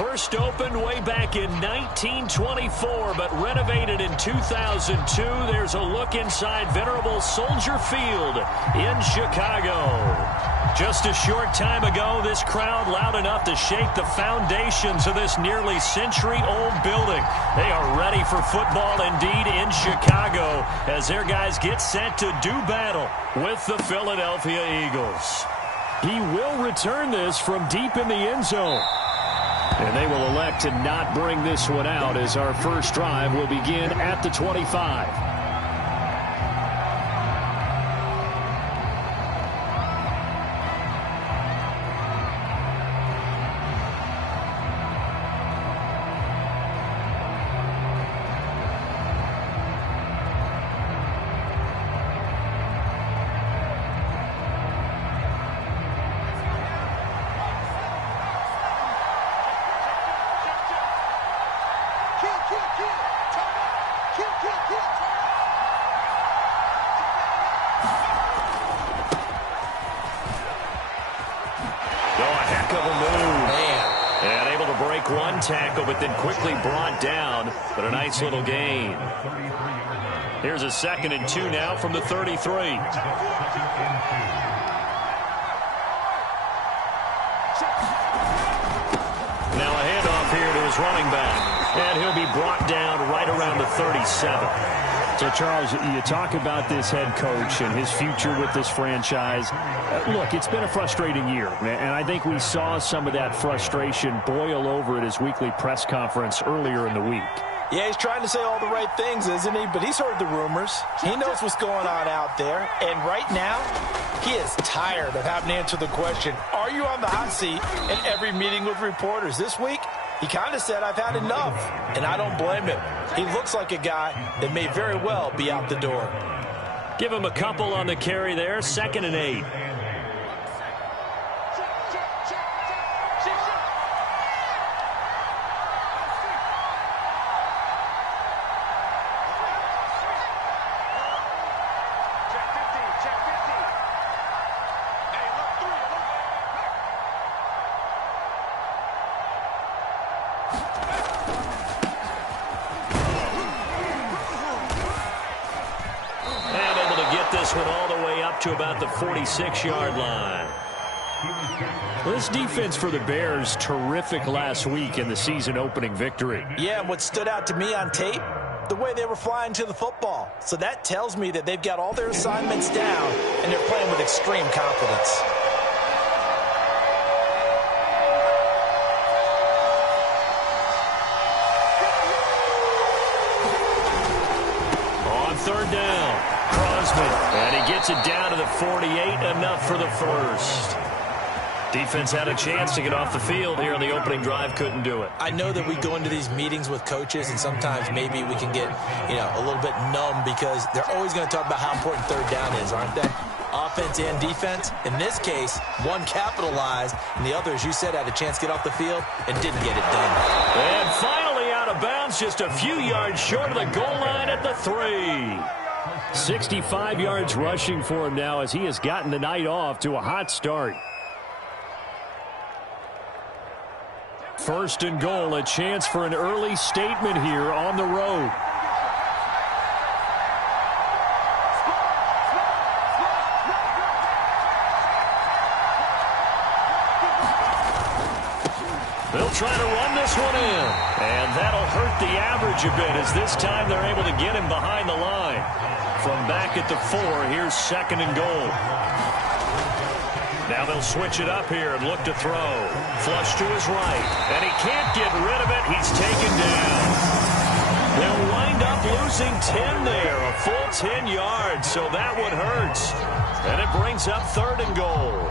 First opened way back in 1924, but renovated in 2002. There's a look inside venerable Soldier Field in Chicago. Just a short time ago, this crowd loud enough to shake the foundations of this nearly century-old building. They are ready for football indeed in Chicago as their guys get set to do battle with the Philadelphia Eagles. He will return this from deep in the end zone. And they will elect to not bring this one out as our first drive will begin at the 25. Tackle, but then quickly brought down, but a nice little gain. Here's a 2nd and 2 now from the 33. Now a handoff here to his running back, and he'll be brought down right around the 37. So, Charles, you talk about this head coach and his future with this franchise. Look, it's been a frustrating year, and I think we saw some of that frustration boil over at his weekly press conference earlier in the week. Yeah, he's trying to say all the right things, isn't he? But he's heard the rumors. He knows what's going on out there. And right now, he is tired of having to answer the question, are you on the hot seat in every meeting with reporters? This week, he kind of said, I've had enough, and I don't blame him. He looks like a guy that may very well be out the door. Give him a couple on the carry there, 2nd and 8. To about the 46-yard line. Well, this defense for the Bears, terrific last week in the season-opening victory. Yeah, and what stood out to me on tape, the way they were flying to the football. So that tells me that they've got all their assignments down, and they're playing with extreme confidence. On 3rd down. And he gets it down to the 48, enough for the first. Defense had a chance to get off the field here on the opening drive, couldn't do it. I know that we go into these meetings with coaches, and sometimes maybe we can get, a little bit numb because they're always going to talk about how important 3rd down is, aren't they? Offense and defense. In this case, one capitalized, and the other, as you said, had a chance to get off the field and didn't get it done. And finally out of bounds, just a few yards short of the goal line at the 3. 65 yards rushing for him now as he has gotten the night off to a hot start. 1st and goal, a chance for an early statement here on the road. They'll try to run this one in, and that'll hurt the average a bit as this time they're able to get him behind the line. From back at the 4, here's 2nd and goal. Now they'll switch it up here and look to throw. Flush to his right, and he can't get rid of it. He's taken down. They'll wind up losing 10 there, a full 10 yards, so that one hurts. And it brings up 3rd and goal.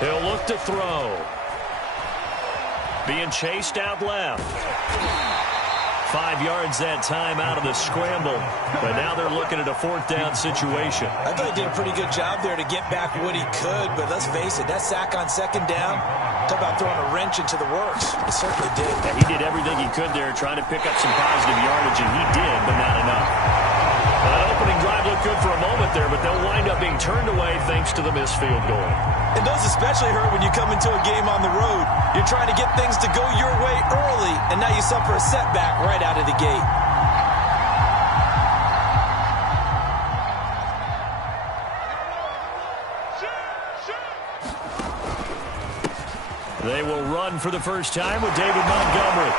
He'll look to throw. being chased out left. 5 yards that time out of the scramble. But now they're looking at a 4th down situation. I thought he did a pretty good job there to get back what he could. But let's face it, that sack on 2nd down, talk about throwing a wrench into the works. It certainly did. Yeah, he did everything he could there trying to pick up some positive yardage, and he did, but not enough. That opening drive looked good for a moment there, but they'll wind up being turned away thanks to the missed field goal. And those especially hurt when you come into a game on the road. You're trying to get things to go your way early, and now you suffer a setback right out of the gate. They will run for the first time with David Montgomery.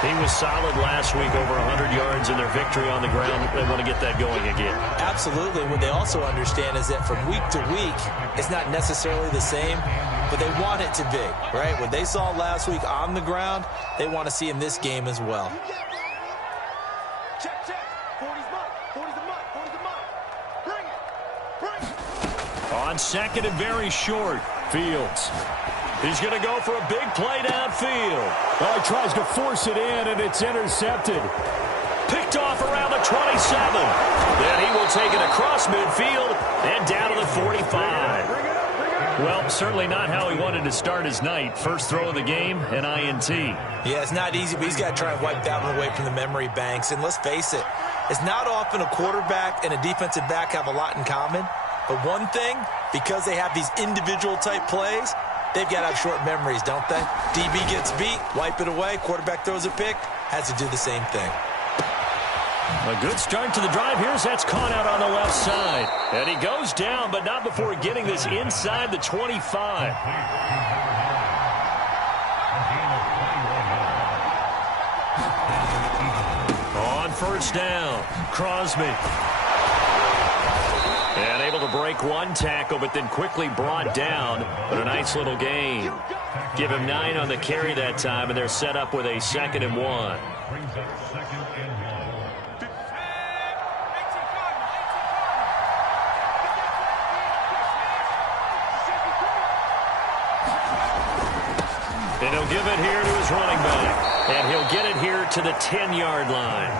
He was solid last week, over 100 yards in their victory on the ground. They want to get that going again. Absolutely. What they also understand is that from week to week, it's not necessarily the same, but they want it to be, right? What they saw last week on the ground, they want to see in this game as well. Check, check. 40's mud. 40's the mud. 40's the mud. Bring it. Bring it. On 2nd and very short, Fields. He's going to go for a big play downfield. Well, he tries to force it in, and it's intercepted. Picked off around the 27. Then he will take it across midfield and down to the 45. Well, certainly not how he wanted to start his night. First throw of the game, an INT. Yeah, it's not easy, but he's got to try and wipe that one away from the memory banks. And let's face it, it's not often a quarterback and a defensive back have a lot in common. But one thing, because they have these individual type plays, they've got to have short memories, don't they? DB gets beat, wipe it away, quarterback throws a pick, has to do the same thing. A good start to the drive. Here's that's caught out on the left side. And he goes down, but not before getting this inside the 25. On 1st down, Crosby. And able to break one tackle, but then quickly brought down. But a nice little gain. Give him 9 on the carry that time, and they're set up with a 2nd and 1. And he'll give it here to his running back. And he'll get it here to the 10-yard line.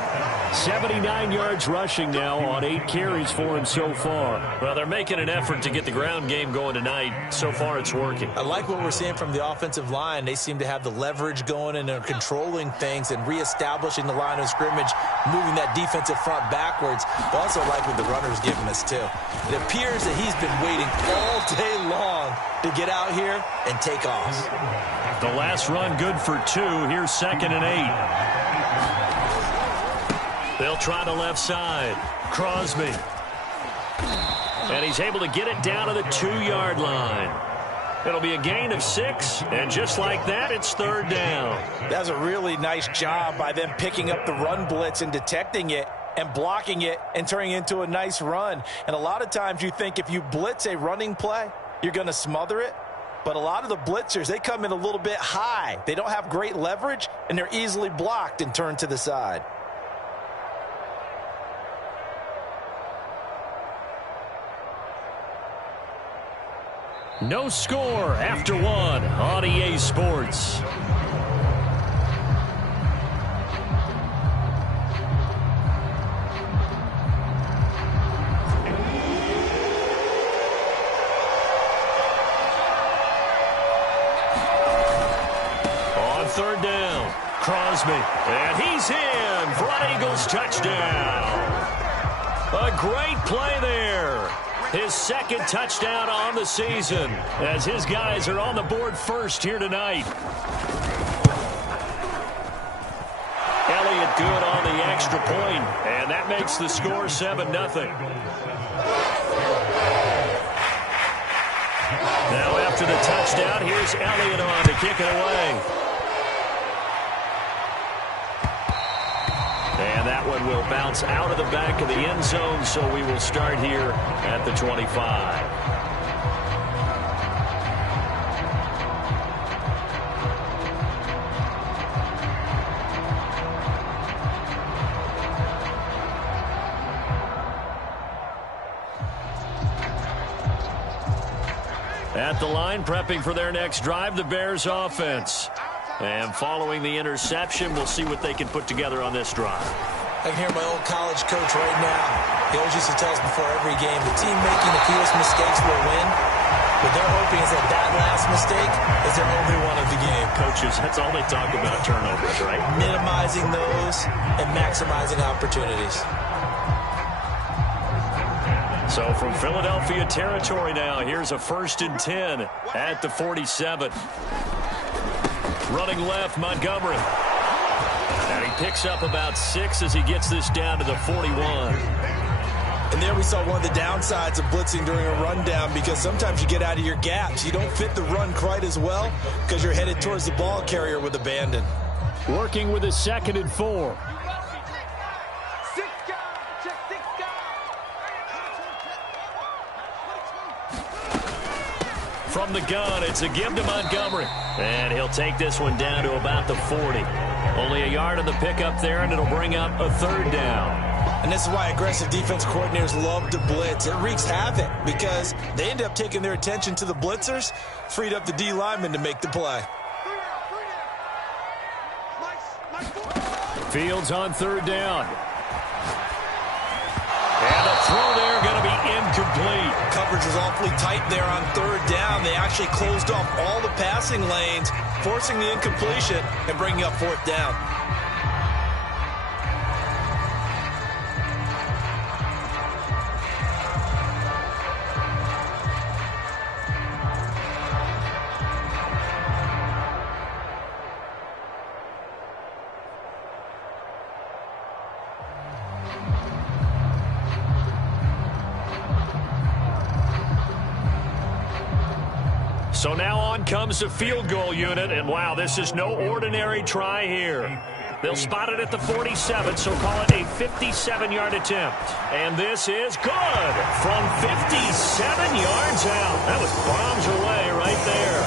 79 yards rushing now on 8 carries for him so far. Well, they're making an effort to get the ground game going tonight. So far, it's working. I like what we're seeing from the offensive line. They seem to have the leverage going, and they're controlling things and reestablishing the line of scrimmage, moving that defensive front backwards. But also like what the runner's giving us, too. It appears that he's been waiting all day long to get out here and take off. The last run good for 2. Here's 2nd and 8. They'll try the left side. Crosby. And he's able to get it down to the 2-yard line. It'll be a gain of 6, and just like that, it's 3rd down. That's a really nice job by them picking up the run blitz and detecting it and blocking it and turning it into a nice run. And a lot of times you think if you blitz a running play, you're going to smother it. But a lot of the blitzers, they come in a little bit high. They don't have great leverage, and they're easily blocked and turned to the side. No score after 1 on EA Sports. On 3rd down, Crosby. And he's in for an Eagles touchdown. A great play there. His 2nd touchdown on the season as his guys are on the board first here tonight. Elliott good on the extra point, and that makes the score 7-0. Now after the touchdown, here's Elliott on to kick it away. And that one will bounce out of the back of the end zone, so we will start here at the 25. At the line, prepping for their next drive, the Bears offense. And following the interception, we'll see what they can put together on this drive. I can hear my old college coach right now. He always used to tell us before every game, the team making the fewest mistakes will win. What they're hoping is that last mistake is their only one of the game. Coaches, that's all they talk about, turnovers, right? Minimizing those and maximizing opportunities. So from Philadelphia territory now, here's a 1st and 10 at the 47. Running left, Montgomery. And he picks up about 6 as he gets this down to the 41. And there we saw one of the downsides of blitzing during a rundown, because sometimes you get out of your gaps. You don't fit the run quite as well because you're headed towards the ball carrier with abandon. Working with a 2nd and 4. From the gun, it's a give to Montgomery. And he'll take this one down to about the 40. Only a yard on the pickup there, and it'll bring up a 3rd down. And this is why aggressive defense coordinators love to blitz. It wreaks havoc because they end up taking their attention to the blitzers, freed up the D lineman to make the play. Fields on 3rd down. And the throw there going to be incomplete. Coverage was awfully tight there on 3rd down. They actually closed off all the passing lanes, forcing the incompletion and bringing up 4th down. So now on comes the field goal unit, and wow, this is no ordinary try here. They'll spot it at the 47, so call it a 57-yard attempt. And this is good from 57 yards out. That was bombs away right there.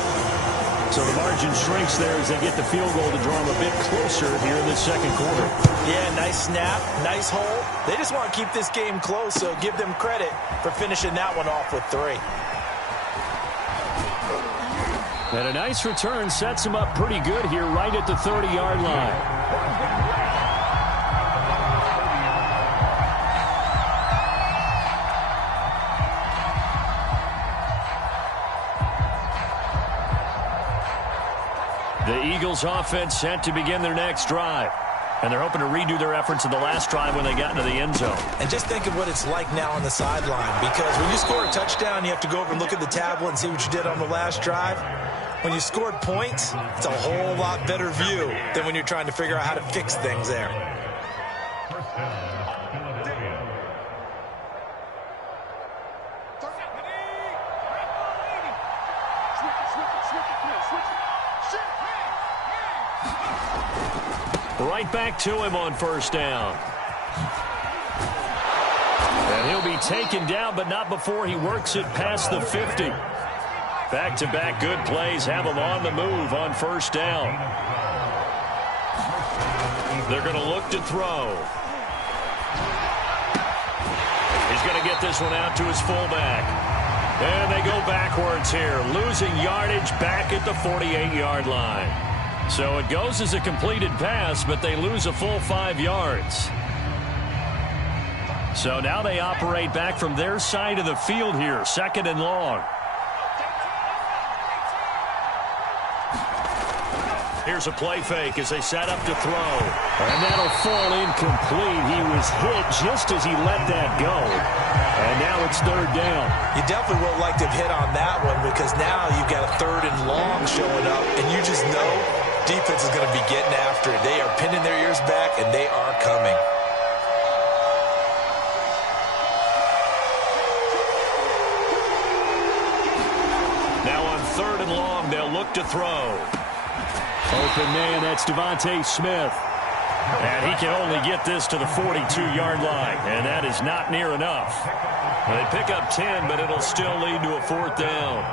So the margin shrinks there as they get the field goal to draw them a bit closer here in the 2nd quarter. Yeah, nice snap, nice hole. They just want to keep this game close, so give them credit for finishing that one off with 3. And a nice return sets him up pretty good here right at the 30-yard line. The Eagles offense set to begin their next drive. And they're hoping to redo their efforts in the last drive when they got into the end zone. And just think of what it's like now on the sideline, because when you score a touchdown, you have to go over and look at the tablet and see what you did on the last drive. When you scored points, it's a whole lot better view than when you're trying to figure out how to fix things there. Right back to him on 1st down. And he'll be taken down, but not before he works it past the 50. Back-to-back good plays have him on the move on 1st down. They're going to look to throw. He's going to get this one out to his fullback. And they go backwards here, losing yardage back at the 48-yard line. So it goes as a completed pass, but they lose a full 5 yards. So now they operate back from their side of the field here, 2nd and long. Here's a play fake as they set up to throw. And that'll fall incomplete. He was hit just as he let that go. And now it's 3rd down. You definitely would like to have hit on that one, because now you've got a 3rd and long showing up, and you just know defense is going to be getting after it. They are pinning their ears back, and they are coming. Now on 3rd and long, they'll look to throw. Open man, that's Devontae Smith. And he can only get this to the 42-yard line, and that is not near enough. They pick up 10, but it'll still lead to a 4th down.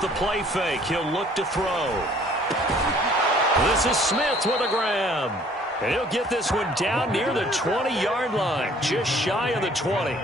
off the play fake. He'll look to throw. This is Smith with a grab. And he'll get this one down near the 20-yard line, just shy of the 20.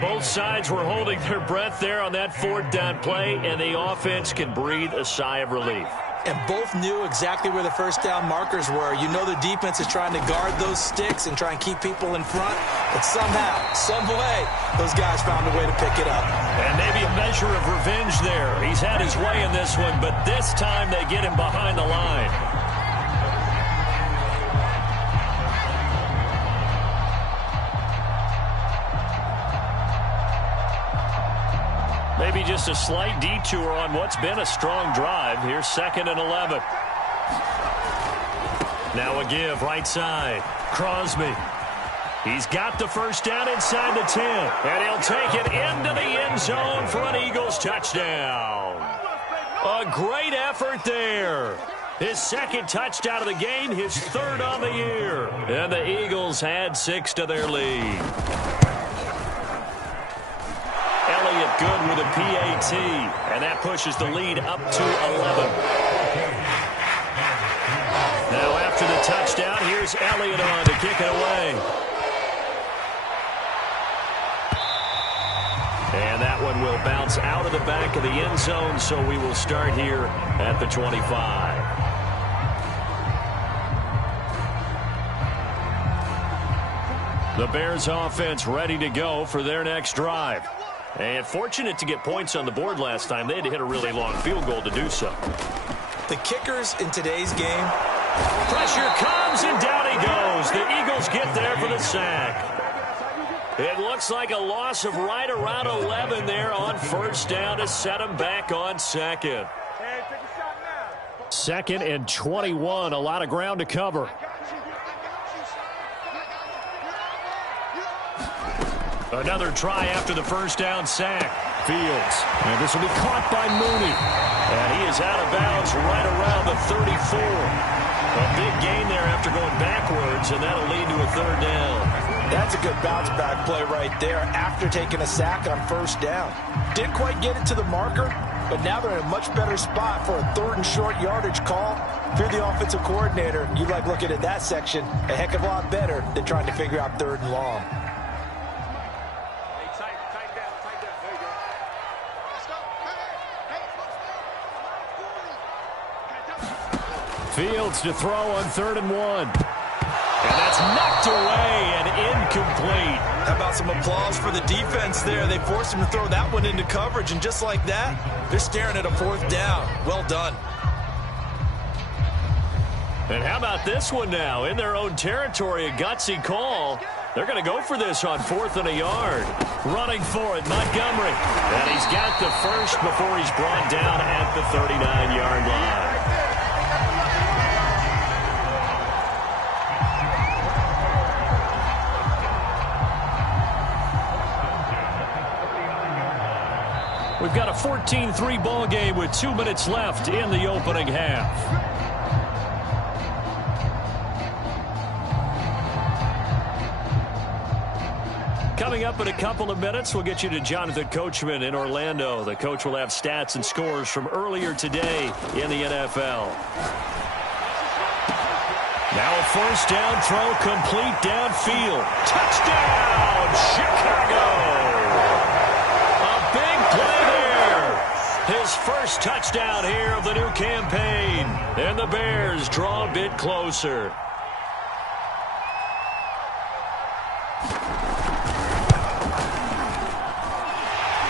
Both sides were holding their breath there on that fourth down play, and the offense can breathe a sigh of relief. And both knew exactly where the first down markers were. You know the defense is trying to guard those sticks and try and keep people in front. But somehow, some way, those guys found a way to pick it up. And maybe a measure of revenge there. He's had his way in this one, but this time they get him behind the line. Maybe just a slight detour on what's been a strong drive. Here's 2nd and 11. Now a give right side. Crosby. He's got the first down inside the 10. And he'll take it into the end zone for an Eagles touchdown. A great effort there. His 2nd touchdown of the game, his 3rd on the year. And the Eagles add 6 to their lead. Elliott good with a PAT, and that pushes the lead up to 11. Now after the touchdown, here's Elliott on to kick it away. And that one will bounce out of the back of the end zone, so we will start here at the 25. The Bears offense ready to go for their next drive. And fortunate to get points on the board last time. They had to hit a really long field goal to do so. The kickers in today's game. Pressure comes, and down he goes. The Eagles get there for the sack. It looks like a loss of right around 11 there on first down to set them back on 2nd. 2nd and 21, a lot of ground to cover. Another try after the first down sack. Fields. And this will be caught by Mooney. And he is out of bounds right around the 34. A big gain there after going backwards, and that'll lead to a 3rd down. That's a good bounce back play right there after taking a sack on first down. Didn't quite get it to the marker, but now they're in a much better spot for a 3rd and short yardage call. If you're the offensive coordinator, you like looking at that section a heck of a lot better than trying to figure out 3rd and long. Fields to throw on 3rd and 1. And that's knocked away and incomplete. How about some applause for the defense there? They forced him to throw that one into coverage, and just like that, they're staring at a 4th down. Well done. And how about this one now? In their own territory, a gutsy call. They're going to go for this on 4th and a yard. Running for it, Montgomery. And he's got the first before he's brought down at the 39-yard line. We've got a 14-3 ball game with 2 minutes left in the opening half. Coming up in a couple of minutes, we'll get you to Jonathan Coachman in Orlando. The coach will have stats and scores from earlier today in the NFL. Now a first down throw complete downfield. Touchdown, Chicago! His first touchdown here of the new campaign. And the Bears draw a bit closer.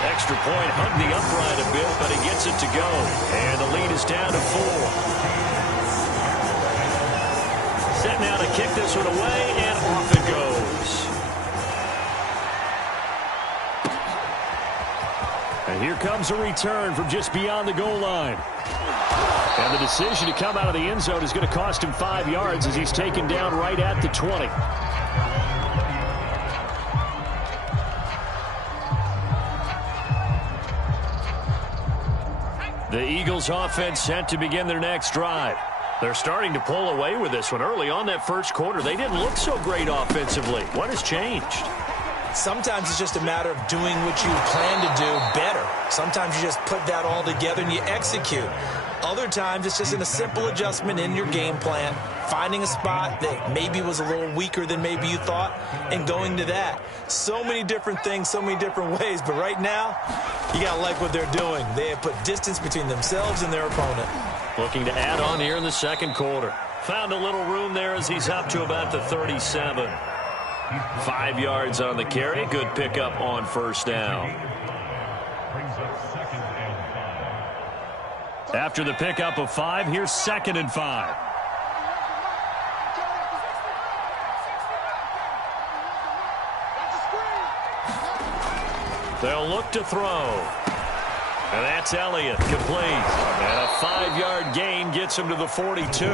Extra point hugged the upright a bit, but he gets it to go. And the lead is down to 4. Set now to kick this one away, and off it goes. And here comes a return from just beyond the goal line. And the decision to come out of the end zone is going to cost him 5 yards as he's taken down right at the 20. The Eagles offense set to begin their next drive. They're starting to pull away with this one. Early on that first quarter, they didn't look so great offensively. What has changed? Sometimes it's just a matter of doing what you plan to do better. Sometimes you just put that all together and you execute. Other times it's just in a simple adjustment in your game plan, finding a spot that maybe was a little weaker than maybe you thought, and going to that. So many different things, so many different ways, but right now, you got to like what they're doing. They have put distance between themselves and their opponent. Looking to add on here in the second quarter. Found a little room there as he's up to about the 37. 5 yards on the carry. Good pickup on first down. After the pickup of 5, here's 2nd and 5. They'll look to throw. And that's Elliott, complete. And a 5-yard gain gets him to the 42.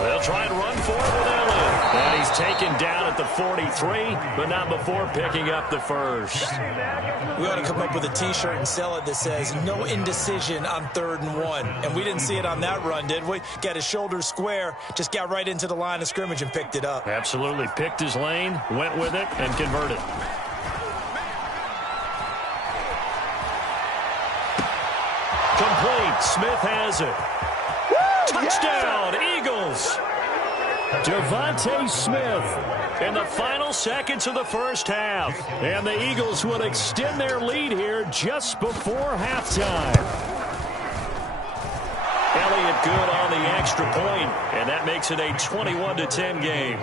They'll try and run for it with Elliott. And he's taken down at the 43, but not before picking up the first. We ought to come up with a T-shirt and sell it that says, no indecision on 3rd and 1. And we didn't see it on that run, did we? Got his shoulders square, just got right into the line of scrimmage and picked it up. Absolutely. Picked his lane, went with it, and converted. Complete. Smith has it. Touchdown, Eagles. Devontae Smith in the final seconds of the first half. And the Eagles will extend their lead here just before halftime. Elliott good on the extra point, and that makes it a 21-10 game.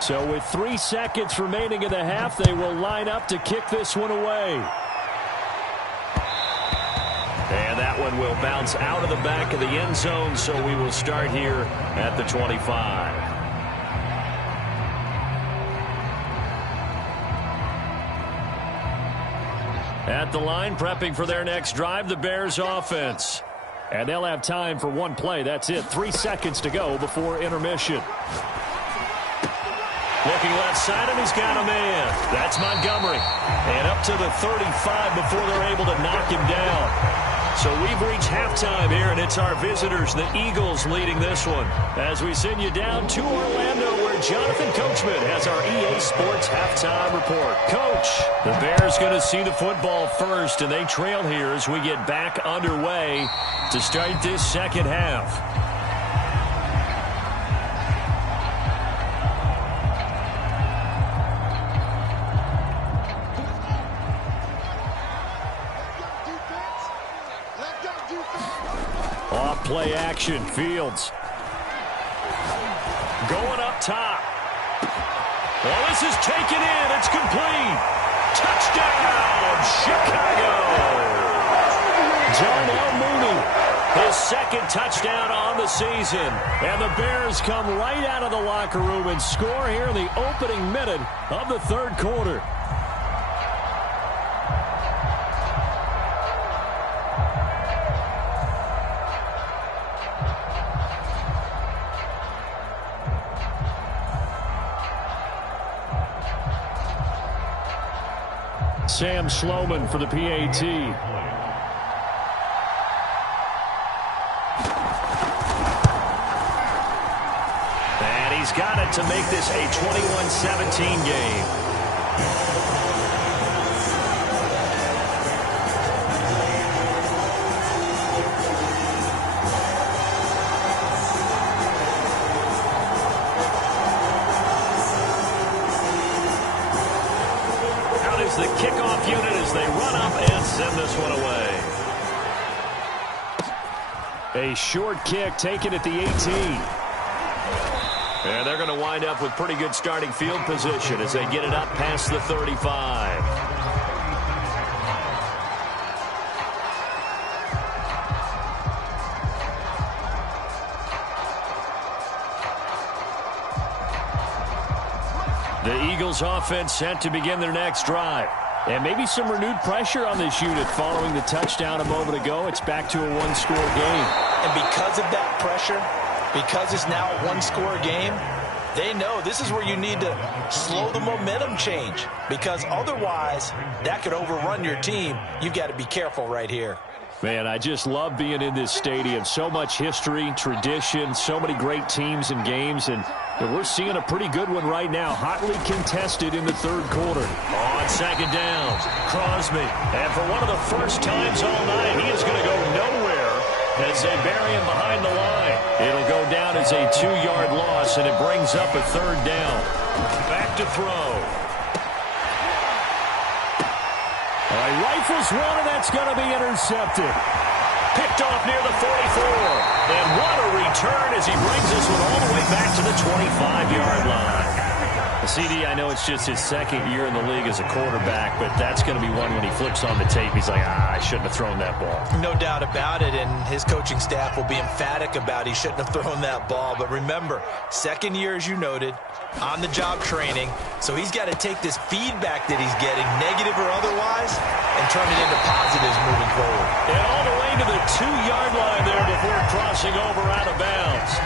So with 3 seconds remaining in the half, they will line up to kick this one away. And that one will bounce out of the back of the end zone, so we will start here at the 25. At the line, prepping for their next drive, the Bears offense. And they'll have time for one play. That's it. 3 seconds to go before intermission. Looking left side, and he's got a man. That's Montgomery. And up to the 35 before they're able to knock him down. So we've reached halftime here, and it's our visitors, the Eagles, leading this one. As we send you down to Orlando, where Jonathan Coachman has our EA Sports halftime report. Coach, the Bears going to see the football first, and they trail here as we get back underway to start this second half. Play action, Fields. Going up top. Well, this is taken in. It's complete. Touchdown, Chicago. Darnell Mooney, his second touchdown on the season. And the Bears come right out of the locker room and score here in the opening minute of the third quarter. Sam Sloman for the PAT. And he's got it to make this a 21-17 game. The kickoff unit as they run up and send this one away. A short kick taken at the 18. And they're going to wind up with pretty good starting field position as they get it up past the 35. The Eagles offense set to begin their next drive. And maybe some renewed pressure on this unit following the touchdown a moment ago. It's back to a one-score game. And because of that pressure, because it's now a one-score game, they know this is where you need to slow the momentum change. Because otherwise, that could overrun your team. You've got to be careful right here. Man, I just love being in this stadium. So much history, tradition, so many great teams and games, and we're seeing a pretty good one right now. Hotly contested in the third quarter. On second down, Crosby. And for one of the first times all night, he is going to go nowhere as they bury him behind the line. It'll go down as a 2-yard loss, and it brings up a third down. Back to throw. All right, rifles one, and that's going to be intercepted. Picked off near the 44. And what a return as he brings this one all the way back to the 25-yard line. CD, I know it's just his second year in the league as a quarterback, but that's going to be one when he flips on the tape. He's like, I shouldn't have thrown that ball. No doubt about it, and his coaching staff will be emphatic about he shouldn't have thrown that ball. But remember, second year, as you noted, on-the-job training, so he's got to take this feedback that he's getting, negative or otherwise, and turn it into positives moving forward. And all the way to the 2-yard line there before crossing over out of bounds.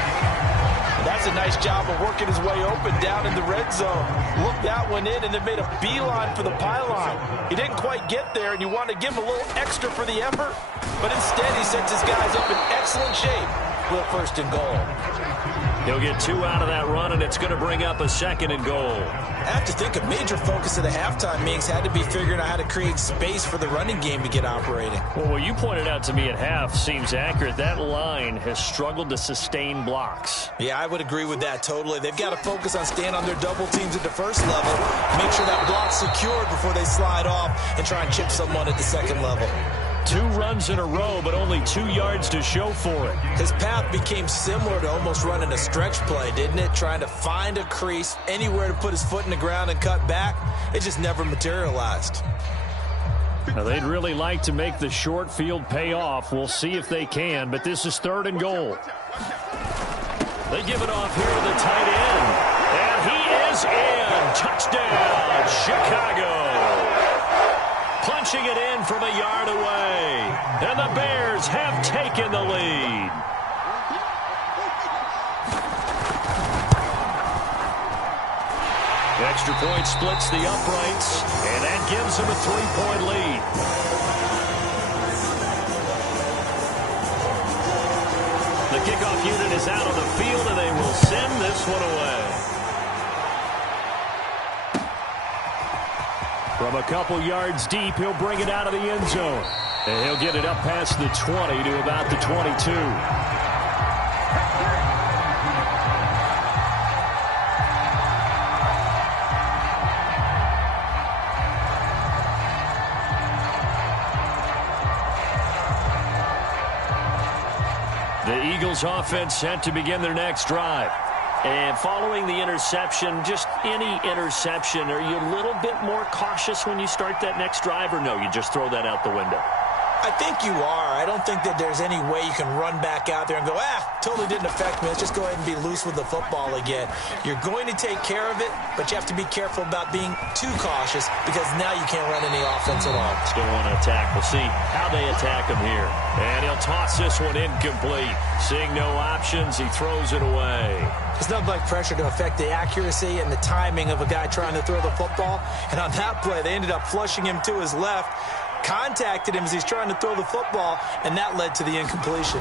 That's a nice job of working his way open down in the red zone. Looked that one in and then made a beeline for the pylon. He didn't quite get there, and you want to give him a little extra for the effort, but instead he sets his guys up in excellent shape with a first and goal. He'll get 2 out of that run, and it's going to bring up a second and goal. I have to think a major focus of the halftime meetings had to be figuring out how to create space for the running game to get operating. Well, what you pointed out to me at half seems accurate. That line has struggled to sustain blocks. Yeah, I would agree with that totally. They've got to focus on staying on their double teams at the first level, make sure that block's secured before they slide off and try and chip someone at the second level. 2 runs in a row, but only 2 yards to show for it. His path became similar to almost running a stretch play, didn't it? Trying to find a crease, anywhere to put his foot in the ground and cut back. It just never materialized. Now, they'd really like to make the short field pay off. We'll see if they can, but this is third and goal. They give it off here to the tight end. And he is in. Touchdown, Chicago. Punching it in from a yard away. And the Bears have taken the lead. Extra point splits the uprights, and that gives them a 3-point lead. The kickoff unit is out on the field, and they will send this one away. From a couple yards deep, he'll bring it out of the end zone. And he'll get it up past the 20 to about the 22. The Eagles offense set to begin their next drive. And following the interception, just any interception, are you a little bit more cautious when you start that next drive, or no, you just throw that out the window? I think you are. I don't think that there's any way you can run back out there and go, totally didn't affect me. Let's just go ahead and be loose with the football again. You're going to take care of it, but you have to be careful about being too cautious because now you can't run any offense at all. Still want to attack. We'll see how they attack him here. And he'll toss this one incomplete. Seeing no options, he throws it away. There's nothing like pressure to affect the accuracy and the timing of a guy trying to throw the football. And on that play, they ended up flushing him to his left, contacted him as he's trying to throw the football, and that led to the incompletion.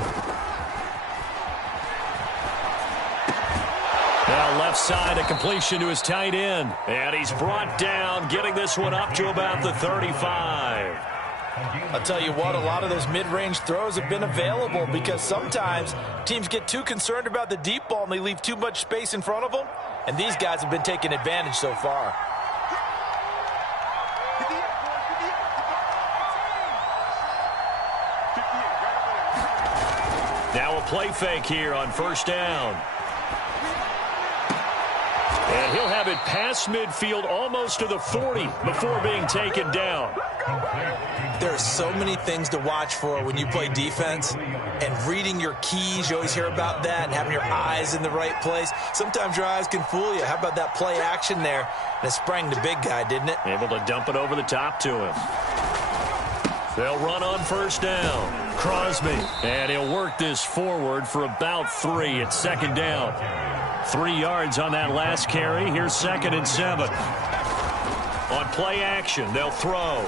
Now left side, a completion to his tight end. And he's brought down, getting this one up to about the 35. I'll tell you what, a lot of those mid-range throws have been available because sometimes teams get too concerned about the deep ball and they leave too much space in front of them, and these guys have been taking advantage so far. Now a play fake here on first down. And he'll have it past midfield almost to the 40 before being taken down. There are so many things to watch for when you play defense, and reading your keys, you always hear about that, and having your eyes in the right place. Sometimes your eyes can fool you. How about that play action there? And it sprang the big guy, didn't it? Able to dump it over the top to him. They'll run on first down. Crosby. And he'll work this forward for about 3 at second down. 3 yards on that last carry. Here's 2nd and 7. On play action, they'll throw.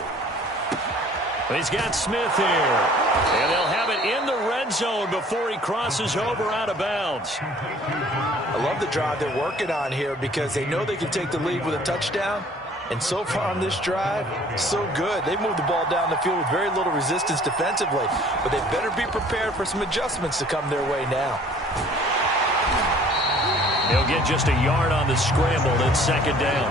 He's got Smith here. And they'll have it in the red zone before he crosses over out of bounds. I love the drive they're working on here because they know they can take the lead with a touchdown. And so far on this drive, so good. They've moved the ball down the field with very little resistance defensively. But they better be prepared for some adjustments to come their way now. He'll get just a yard on the scramble. It's second down.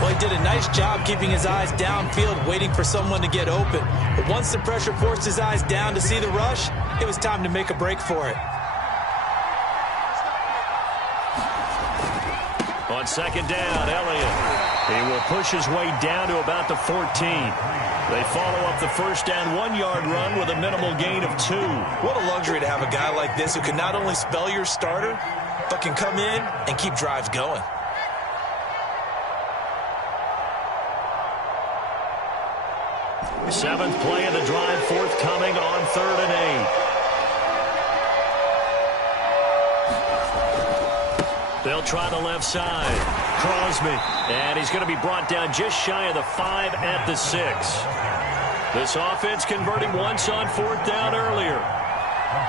Well, he did a nice job keeping his eyes downfield, waiting for someone to get open. But once the pressure forced his eyes down to see the rush, it was time to make a break for it. On second down, Elliott. He will push his way down to about the 14. They follow up the first down 1-yard run with a minimal gain of 2. What a luxury to have a guy like this who can not only spell your starter, but can come in and keep drives going. Seventh play of the drive forthcoming on 3rd and 8. They'll try the left side. Crosby. And he's going to be brought down just shy of the 5 at the 6. This offense converted once on 4th down earlier.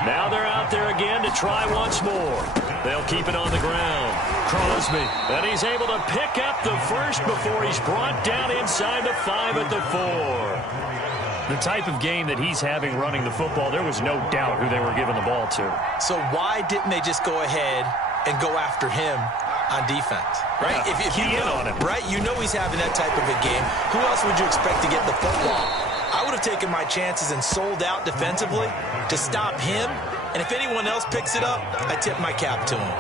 Now they're out there again to try once more. They'll keep it on the ground. Crosby. And he's able to pick up the first before he's brought down inside the 5 at the 4. The type of game that he's having running the football, there was no doubt who they were giving the ball to. So why didn't they just go ahead and go after him on defense, right? Yeah, if you know, on him. Right? You know he's having that type of a game. Who else would you expect to get the football? I would have taken my chances and sold out defensively to stop him. And if anyone else picks it up, I tip my cap to him.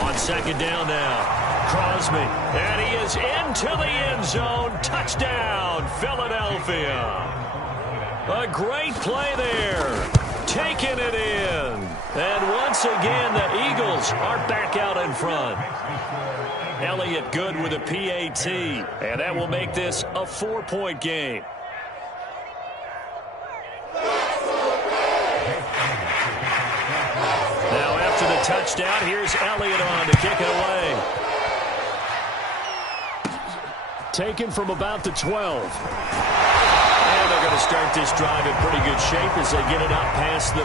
On second down now. Crosby, and he is into the end zone. Touchdown, Philadelphia. A great play there. Taking it in. And once again, the Eagles are back out in front. Elliott good with a PAT. And that will make this a 4-point game. Now after the touchdown, here's Elliott on to kick it away. Taken from about the 12. And they're going to start this drive in pretty good shape as they get it up past the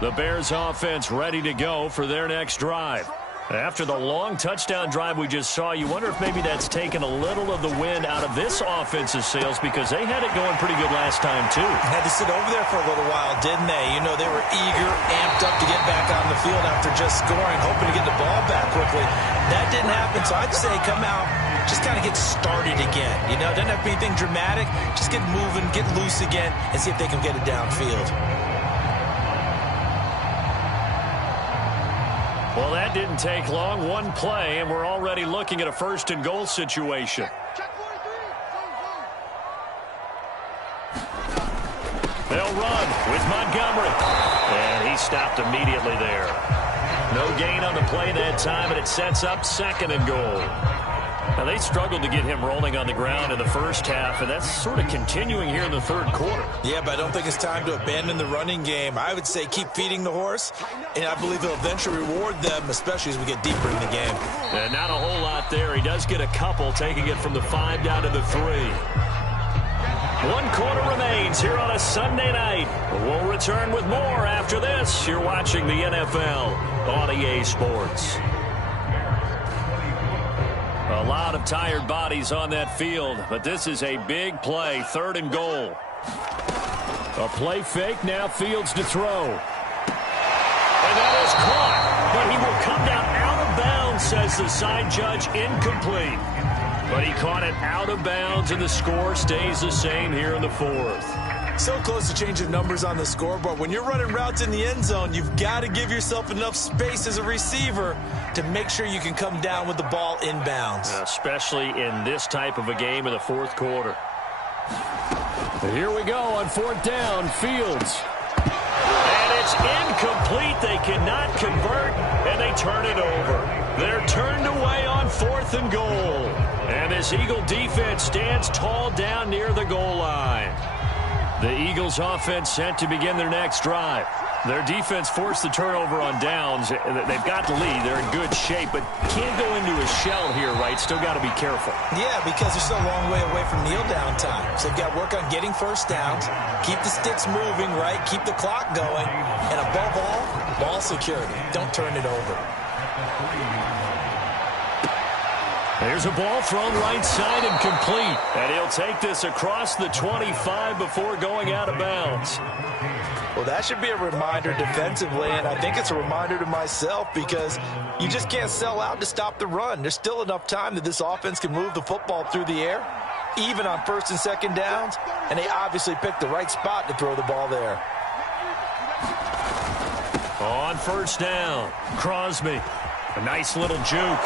30. The Bears offense ready to go for their next drive. After the long touchdown drive we just saw, you wonder if maybe that's taken a little of the wind out of this offense's sails because they had it going pretty good last time, too. Had to sit over there for a little while, didn't they? You know, they were eager, amped up to get back on the field after just scoring, hoping to get the ball back quickly. That didn't happen, so I'd say come out, just kind of get started again. You know, doesn't have to be anything dramatic. Just get moving, get loose again, and see if they can get it downfield. Well, that didn't take long. One play, and we're already looking at a 1st and goal situation. They'll run with Montgomery. And he stopped immediately there. No gain on the play that time, and it sets up 2nd and goal. Now, they struggled to get him rolling on the ground in the first half, and that's sort of continuing here in the 3rd quarter. Yeah, but I don't think it's time to abandon the running game. I would say keep feeding the horse, and I believe they'll eventually reward them, especially as we get deeper in the game. And not a whole lot there. He does get a couple, taking it from the 5 down to the 3. 1 quarter remains here on a Sunday night. We'll return with more after this. You're watching the NFL on EA Sports. A lot of tired bodies on that field, but this is a big play, 3rd and goal. A play fake, now Fields to throw. And that is caught, but he will come down out of bounds, says the side judge, incomplete. But he caught it out of bounds, and the score stays the same here in the 4th. So close to changing numbers on the scoreboard. When you're running routes in the end zone, you've got to give yourself enough space as a receiver to make sure you can come down with the ball inbounds. Especially in this type of a game in the 4th quarter. Here we go on 4th down, Fields. And it's incomplete. They cannot convert, and they turn it over. They're turned away on 4th and goal. And this Eagle defense stands tall down near the goal line. The Eagles offense set to begin their next drive. Their defense forced the turnover on downs. They've got the lead. They're in good shape, but can't go into a shell here, right? Still got to be careful. Yeah, because they're still a long way away from kneel down time. So they've got to work on getting first downs, keep the sticks moving, right? Keep the clock going. And above all, ball security. Don't turn it over. There's a ball thrown right side and complete. And he'll take this across the 25 before going out of bounds. Well, that should be a reminder defensively, and I think it's a reminder to myself because you just can't sell out to stop the run. There's still enough time that this offense can move the football through the air, even on first and second downs, and they obviously picked the right spot to throw the ball there. On first down, Crosby. A nice little juke.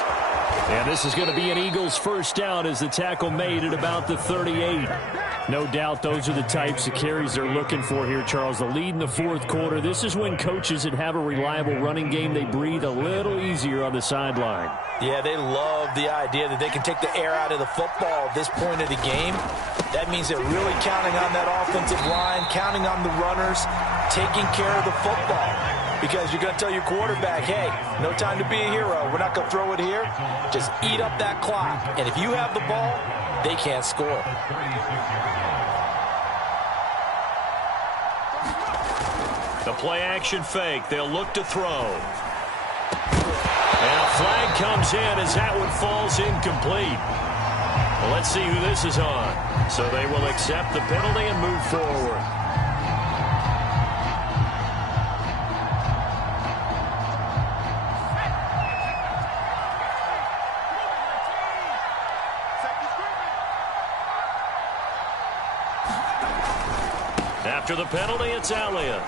And this is going to be an Eagles first down as the tackle made at about the 38. No doubt those are the types of carries they're looking for here, Charles. The lead in the fourth quarter. This is when coaches that have a reliable running game, they breathe a little easier on the sideline. Yeah, they love the idea that they can take the air out of the football at this point of the game. That means they're really counting on that offensive line, counting on the runners, taking care of the football. Because you're going to tell your quarterback, hey, no time to be a hero. We're not going to throw it here. Just eat up that clock. And if you have the ball, they can't score. The play action fake. They'll look to throw. And a flag comes in as that one falls incomplete. Well, let's see who this is on. So they will accept the penalty and move forward. After the penalty, it's Elliott.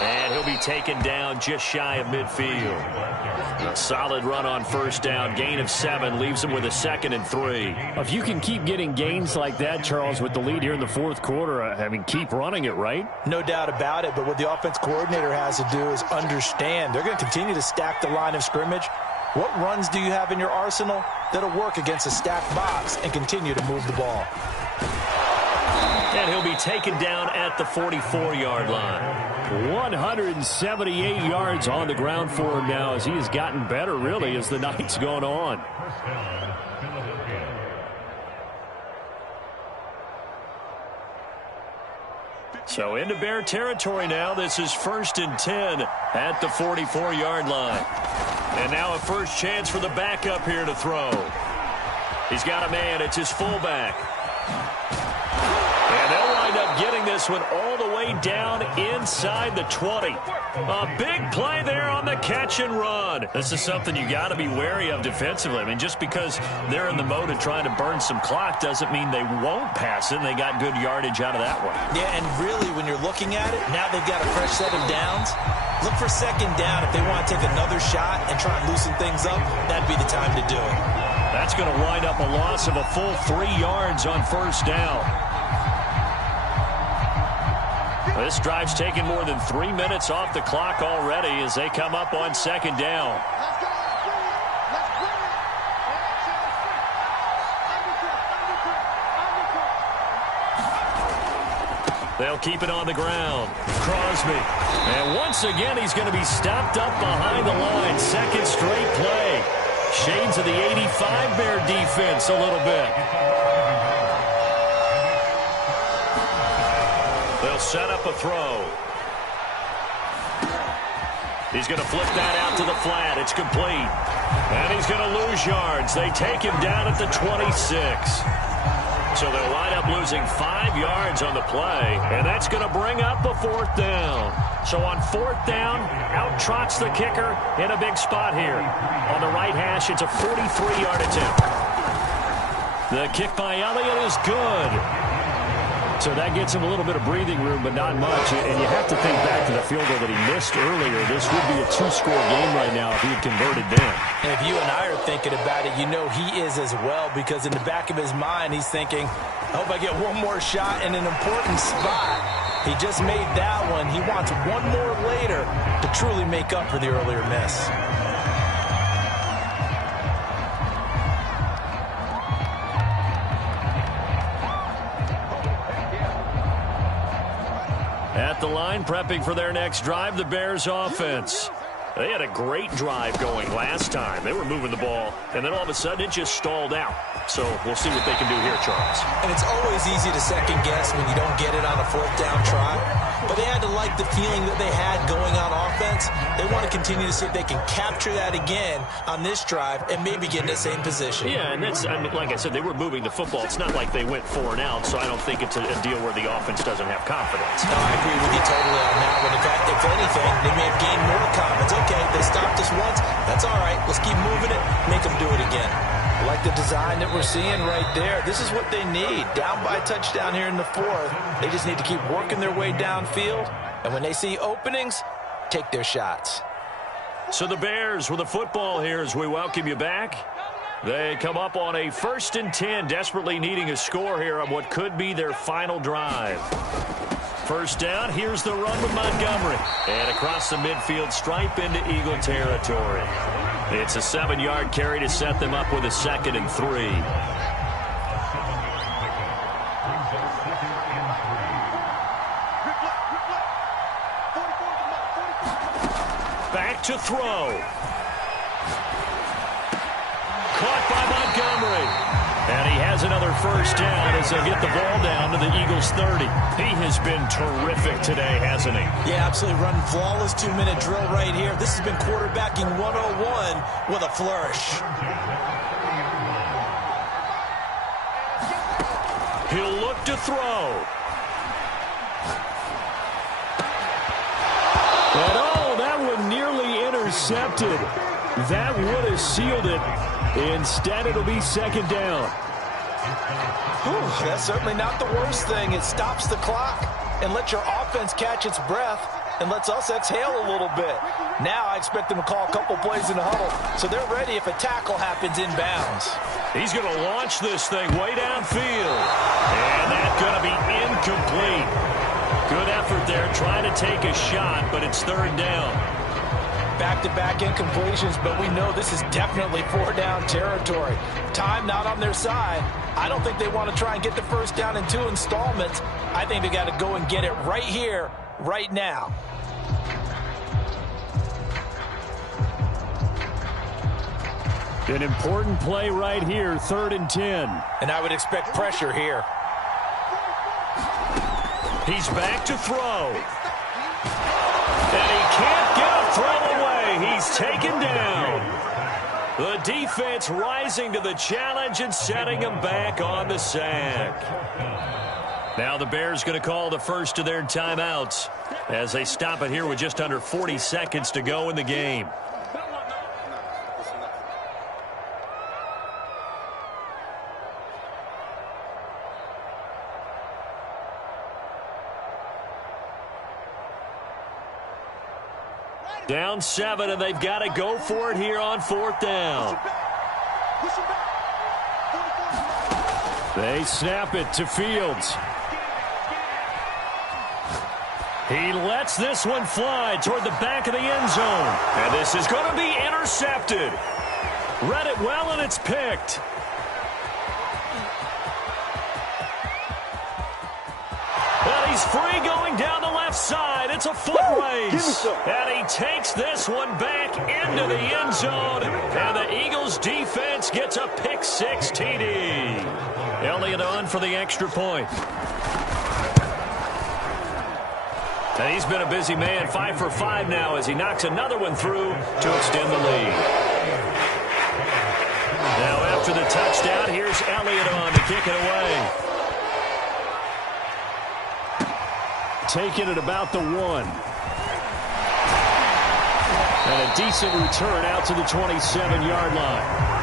And he'll be taken down just shy of midfield. A solid run on first down. Gain of 7 leaves him with a 2nd and 3. If you can keep getting gains like that, Charles, with the lead here in the fourth quarter, I mean, keep running it, right? No doubt about it, but what the offense coordinator has to do is understand they're going to continue to stack the line of scrimmage. What runs do you have in your arsenal that'll work against a stacked box and continue to move the ball? And he'll be taken down at the 44-yard line. 178 yards on the ground for him now as he has gotten better, really, as the night's gone on. So into Bear territory now. This is 1st and 10 at the 44-yard line. And now a first chance for the backup here to throw. He's got a man. It's his fullback. And they'll wind up getting this one all the way down inside the 20. A big play there on the catch and run. This is something you got to be wary of defensively. I mean, just because they're in the mode of trying to burn some clock doesn't mean they won't pass it. They got good yardage out of that one. Yeah, and really, when you're looking at it, now they've got a fresh set of downs. Look for second down. If they want to take another shot and try and loosen things up, that'd be the time to do it. That's going to wind up a loss of a full 3 yards on first down. This drive's taken more than 3 minutes off the clock already as they come up on second down. Let's go. Let's bring it. They'll keep it on the ground. Crosby. And once again, he's going to be stopped up behind the line. 2nd straight play. Shades of the 85 Bear defense a little bit. They'll set up a throw. He's going to flip that out to the flat. It's complete. And he's going to lose yards. They take him down at the 26. So they'll wind up losing 5 yards on the play. And that's going to bring up a 4th down. So on 4th down, out trots the kicker in a big spot here. On the right hash, it's a 43-yard attempt. The kick by Elliott is good. So that gets him a little bit of breathing room, but not much. And you have to think back to the field goal that he missed earlier. This would be a 2-score game right now if he had converted then. And if you and I are thinking about it, you know he is as well, because in the back of his mind, he's thinking, I hope I get one more shot in an important spot. He just made that one. He wants one more later to truly make up for the earlier miss. At the line, prepping for their next drive, the Bears offense. They had a great drive going last time. They were moving the ball, and then all of a sudden it just stalled out. So we'll see what they can do here, Charles. And it's always easy to second guess when you don't get it on a fourth down try. But they had to like the feeling that they had going on offense. They want to continue to see if they can capture that again on this drive and maybe get in the same position. Yeah, and that's, I mean, like I said, they were moving the football. It's not like they went 4 and out, so I don't think it's a deal where the offense doesn't have confidence. No, I agree with you totally on that one. In fact, if anything, they may have gained more confidence. Okay, they stopped us once. That's all right. Let's keep moving it. Make them do it again. Like the design that we're seeing right there. This is what they need. Down by a touchdown here in the fourth. They just need to keep working their way downfield. And when they see openings, take their shots. So the Bears with the football here as we welcome you back. They come up on a 1st and 10, desperately needing a score here on what could be their final drive. First down, here's the run with Montgomery. And across the midfield stripe into Eagle territory. It's a 7-yard carry to set them up with a 2nd and 3. Back to throw. Caught by Montgomery. And he has another first down as they get the ball down to the Eagles' 30. He has been terrific today, hasn't he? Yeah, absolutely. Running flawless 2-minute drill right here. This has been quarterbacking 101 with a flourish. He'll look to throw. And oh, that one nearly intercepted. That would have sealed it. Instead, it'll be 2nd down. Whew, that's certainly not the worst thing. It stops the clock and lets your offense catch its breath and lets us exhale a little bit. Now I expect them to call a couple plays in the huddle, so they're ready if a tackle happens inbounds. He's going to launch this thing way downfield. And that's going to be incomplete. Good effort there, trying to take a shot, but it's 3rd down. Back-to-back incompletions, but we know this is definitely 4-down territory. Time not on their side. I don't think they want to try and get the first down in 2 installments. I think they got to go and get it right here, right now. An important play right here, 3rd and 10. And I would expect pressure here. He's back to throw. And he can't get a throw away. He's taken down. The defense rising to the challenge and setting him back on the sack. Now the Bears going to call the first of their timeouts as they stop it here with just under 40 seconds to go in the game. Down 7, and they've got to go for it here on 4th down. They snap it to Fields. He lets this one fly toward the back of the end zone. And this is going to be intercepted. Read it well, and it's picked. And he's free going down the left side. It's a foot race. And he takes this one back into the end zone. And the Eagles defense gets a pick 6 TD. Elliott on for the extra point. And he's been a busy man, 5 for 5 now as he knocks another one through to extend the lead. Now after the touchdown, here's Elliott on to kick it away. Taking it about the 1. And a decent return out to the 27-yard line.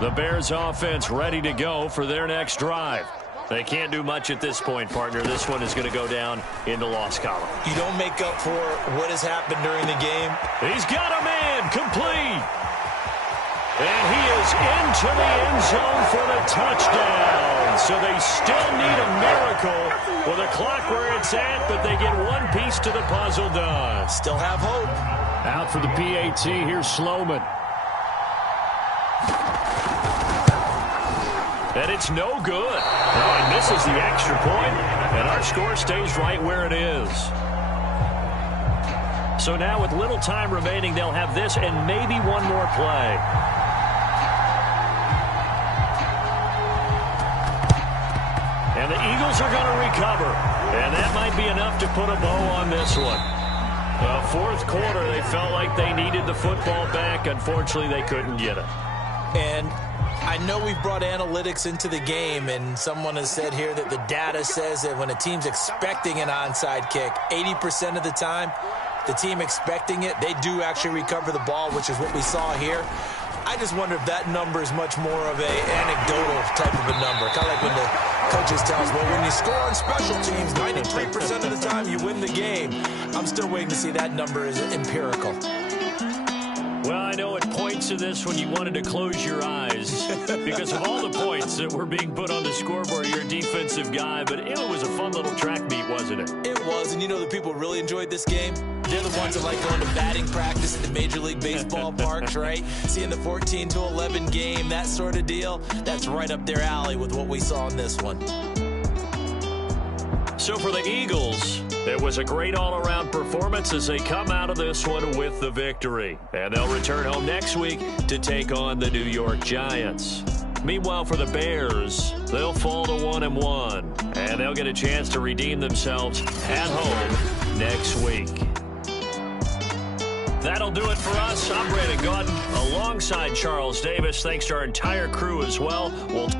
The Bears offense ready to go for their next drive. They can't do much at this point, partner. This one is going to go down in the loss column. You don't make up for what has happened during the game. He's got a man complete. And he is into the end zone for the touchdown. So they still need a miracle with the clock where it's at, but they get one piece to the puzzle done. Still have hope. Out for the PAT, here's Sloman. And it's no good. Oh, he misses the extra point, and our score stays right where it is. So now with little time remaining, they'll have this and maybe one more play. And the Eagles are going to recover. And that might be enough to put a bow on this one. Fourth quarter, they felt like they needed the football back. Unfortunately, they couldn't get it. And I know we've brought analytics into the game, and someone has said here that the data says that when a team's expecting an onside kick, 80% of the time, the team expecting it, they do actually recover the ball, which is what we saw here. I just wonder if that number is much more of an anecdotal type of a number. Kind of like when the coaches tell us, well, when you score on special teams, 93% of the time you win the game. I'm still waiting to see that number is empirical. Well, I know it points to this when you wanted to close your eyes because of all the points that were being put on the scoreboard. You're a defensive guy, but it was a fun little track meet, wasn't it? It was, and you know the people really enjoyed this game? They're the ones that like going to batting practice at the Major League Baseball parks, right? Seeing the 14-11 game, that sort of deal. That's right up their alley with what we saw in this one. So for the Eagles, it was a great all-around performance as they come out of this one with the victory. And they'll return home next week to take on the New York Giants. Meanwhile, for the Bears, they'll fall to 1-1, and they'll get a chance to redeem themselves at home next week. That'll do it for us. I'm Brandon Gaudin alongside Charles Davis. Thanks to our entire crew as well. We'll